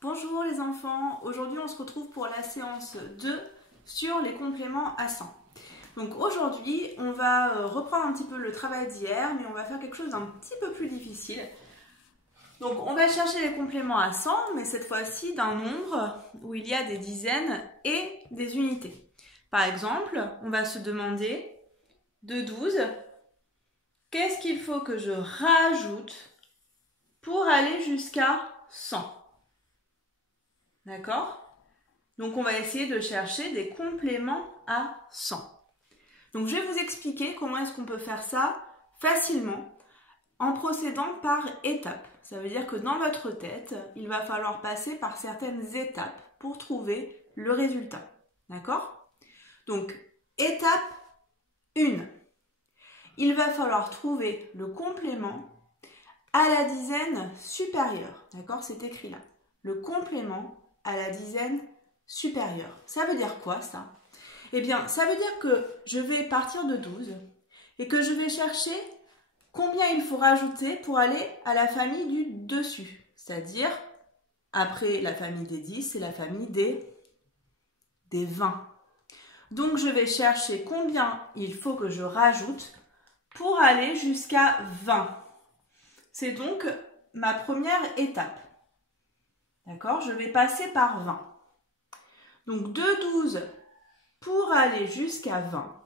Bonjour les enfants, aujourd'hui on se retrouve pour la séance 2 sur les compléments à 100. Donc aujourd'hui on va reprendre un petit peu le travail d'hier, mais on va faire quelque chose d'un petit peu plus difficile. Donc on va chercher les compléments à 100, mais cette fois-ci d'un nombre où il y a des dizaines et des unités. Par exemple, on va se demander de 12, qu'est-ce qu'il faut que je rajoute pour aller jusqu'à 100 ? D'accord? Donc on va essayer de chercher des compléments à 100. Donc je vais vous expliquer comment est-ce qu'on peut faire ça facilement en procédant par étapes. Ça veut dire que dans votre tête, il va falloir passer par certaines étapes pour trouver le résultat. D'accord? Donc étape 1. Il va falloir trouver le complément à la dizaine supérieure. D'accord? C'est écrit là. Le complément à la dizaine supérieure. Ça veut dire quoi ça? Eh bien, ça veut dire que je vais partir de 12 et que je vais chercher combien il faut rajouter pour aller à la famille du dessus. C'est-à-dire, après la famille des 10, c'est la famille des 20. Donc, je vais chercher combien il faut que je rajoute pour aller jusqu'à 20. C'est donc ma première étape. D'accord? Je vais passer par 20. Donc, de 12 pour aller jusqu'à 20.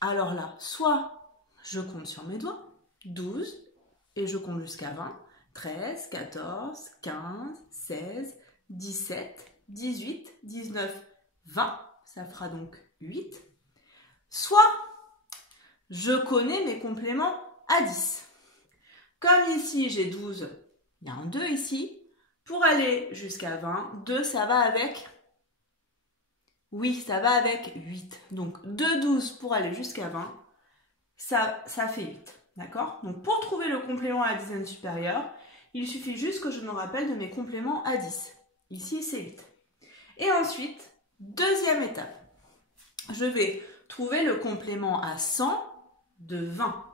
Alors là, soit je compte sur mes doigts, 12, et je compte jusqu'à 20. 13, 14, 15, 16, 17, 18, 19, 20. Ça fera donc 8. Soit je connais mes compléments à 10. Comme ici, j'ai 12, il y a un 2 ici. Pour aller jusqu'à 20, 2, ça va avec... Oui, ça va avec 8. Donc, de 12 pour aller jusqu'à 20, ça fait 8. D'accord? Donc, pour trouver le complément à la dizaine supérieure, il suffit juste que je me rappelle de mes compléments à 10. Ici, c'est 8. Et ensuite, deuxième étape. Je vais trouver le complément à 100 de 20.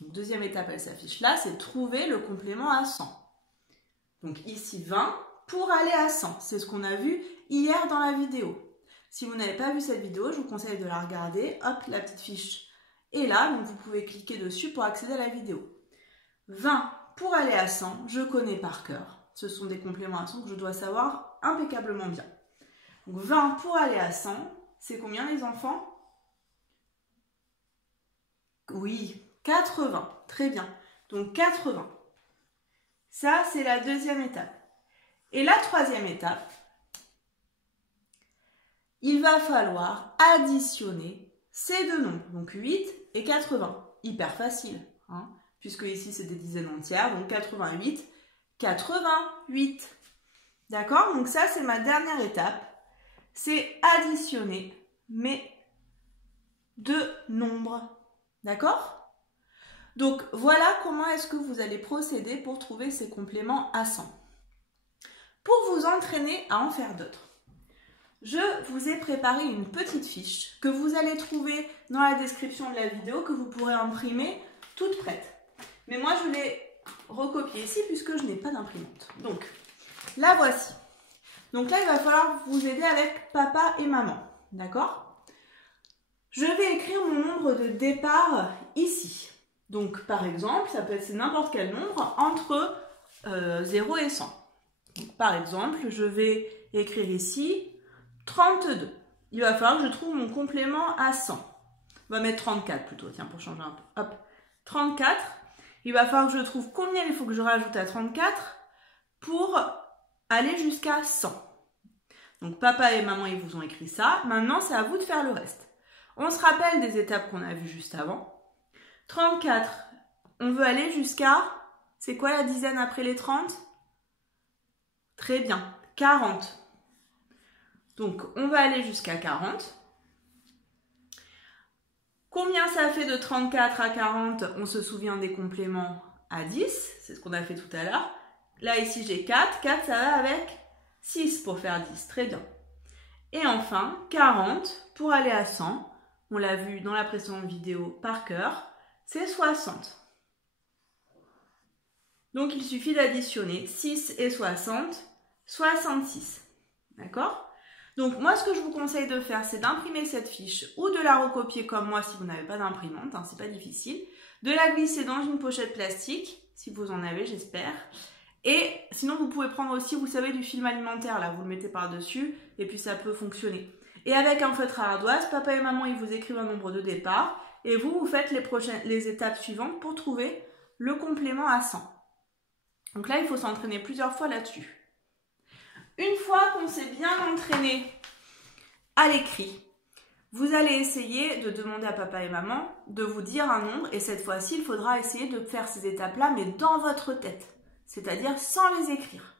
Donc, deuxième étape, elle s'affiche là, c'est trouver le complément à 100. Donc ici 20 pour aller à 100. C'est ce qu'on a vu hier dans la vidéo. Si vous n'avez pas vu cette vidéo, je vous conseille de la regarder. Hop, la petite fiche est là, donc vous pouvez cliquer dessus pour accéder à la vidéo. 20 pour aller à 100, je connais par cœur. Ce sont des compléments à 100 que je dois savoir impeccablement bien. Donc 20 pour aller à 100, c'est combien les enfants? Oui, 80. Très bien. Donc 80. Ça, c'est la deuxième étape. Et la troisième étape, il va falloir additionner ces deux nombres. Donc 8 et 80. Hyper facile, hein, puisque ici, c'est des dizaines entières. Donc 88, 88. D'accord? Donc ça, c'est ma dernière étape. C'est additionner mes deux nombres. D'accord? Donc, voilà comment est-ce que vous allez procéder pour trouver ces compléments à 100. Pour vous entraîner à en faire d'autres, je vous ai préparé une petite fiche que vous allez trouver dans la description de la vidéo, que vous pourrez imprimer toute prête. Mais moi, je l'ai recopiée ici puisque je n'ai pas d'imprimante. Donc, la voici. Donc là, il va falloir vous aider avec papa et maman. D'accord? Je vais écrire mon nombre de départ ici. Donc, par exemple, ça peut être n'importe quel nombre entre 0 et 100. Donc, par exemple, je vais écrire ici 32. Il va falloir que je trouve mon complément à 100. On va mettre 34 plutôt, tiens, pour changer un peu. Hop, 34. Il va falloir que je trouve combien il faut que je rajoute à 34 pour aller jusqu'à 100. Donc, papa et maman, ils vous ont écrit ça. Maintenant, c'est à vous de faire le reste. On se rappelle des étapes qu'on a vues juste avant. 34, on veut aller jusqu'à, c'est quoi la dizaine après les 30? Très bien, 40. Donc, on va aller jusqu'à 40. Combien ça fait de 34 à 40? On se souvient des compléments à 10, c'est ce qu'on a fait tout à l'heure. Là, ici, j'ai 4. 4, ça va avec 6 pour faire 10, très bien. Et enfin, 40 pour aller à 100. On l'a vu dans la précédente vidéo par cœur. C'est 60. Donc il suffit d'additionner 6 et 60, 66. D'accord? Donc moi ce que je vous conseille de faire, c'est d'imprimer cette fiche ou de la recopier comme moi si vous n'avez pas d'imprimante, hein, c'est pas difficile. De la glisser dans une pochette plastique, si vous en avez, j'espère. Et sinon vous pouvez prendre aussi, vous savez, du film alimentaire, là, vous le mettez par-dessus et puis ça peut fonctionner. Et avec un feutre à ardoise, papa et maman, ils vous écrivent un nombre de départ et vous faites les étapes suivantes pour trouver le complément à 100. Donc là, il faut s'entraîner plusieurs fois là-dessus. Une fois qu'on s'est bien entraîné à l'écrit, vous allez essayer de demander à papa et maman de vous dire un nombre et cette fois-ci, il faudra essayer de faire ces étapes-là, mais dans votre tête, c'est-à-dire sans les écrire.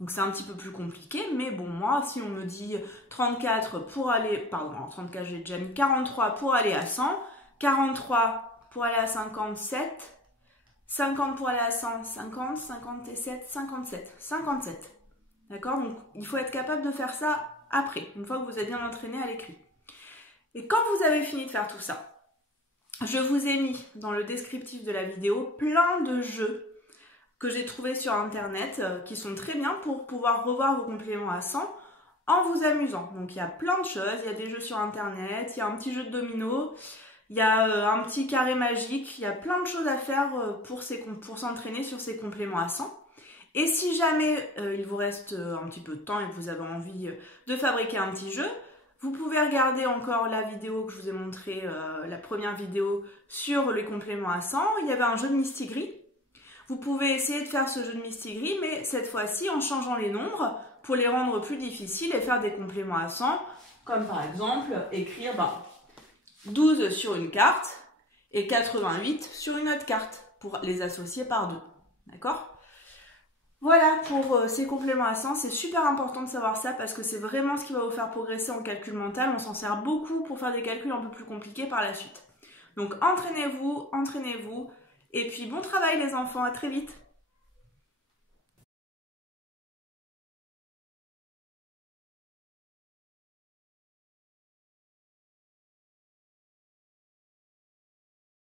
Donc c'est un petit peu plus compliqué, mais bon, moi, si on me dit 34 pour aller, pardon, en 34, j'ai déjà mis 43 pour aller à 100, 43 pour aller à 57, 50 pour aller à 100, 50, 57, 57, 57. D'accord? Donc, il faut être capable de faire ça après, une fois que vous êtes bien entraîné à l'écrit. Et quand vous avez fini de faire tout ça, je vous ai mis dans le descriptif de la vidéo plein de jeux que j'ai trouvés sur internet qui sont très bien pour pouvoir revoir vos compléments à 100 en vous amusant. Donc, il y a plein de choses, il y a des jeux sur internet, il y a un petit jeu de domino, il y a un petit carré magique, il y a plein de choses à faire pour s'entraîner sur ces compléments à 100. Et si jamais il vous reste un petit peu de temps et que vous avez envie de fabriquer un petit jeu, vous pouvez regarder encore la vidéo que je vous ai montrée, la première vidéo sur les compléments à 100. Il y avait un jeu de mistigris. Vous pouvez essayer de faire ce jeu de mistigris, mais cette fois-ci en changeant les nombres pour les rendre plus difficiles et faire des compléments à 100, comme par exemple écrire 12 sur une carte et 88 sur une autre carte pour les associer par 2. D'accord ? Voilà pour ces compléments à 100, c'est super important de savoir ça parce que c'est vraiment ce qui va vous faire progresser en calcul mental. On s'en sert beaucoup pour faire des calculs un peu plus compliqués par la suite. Donc entraînez-vous, et puis bon travail les enfants, à très vite.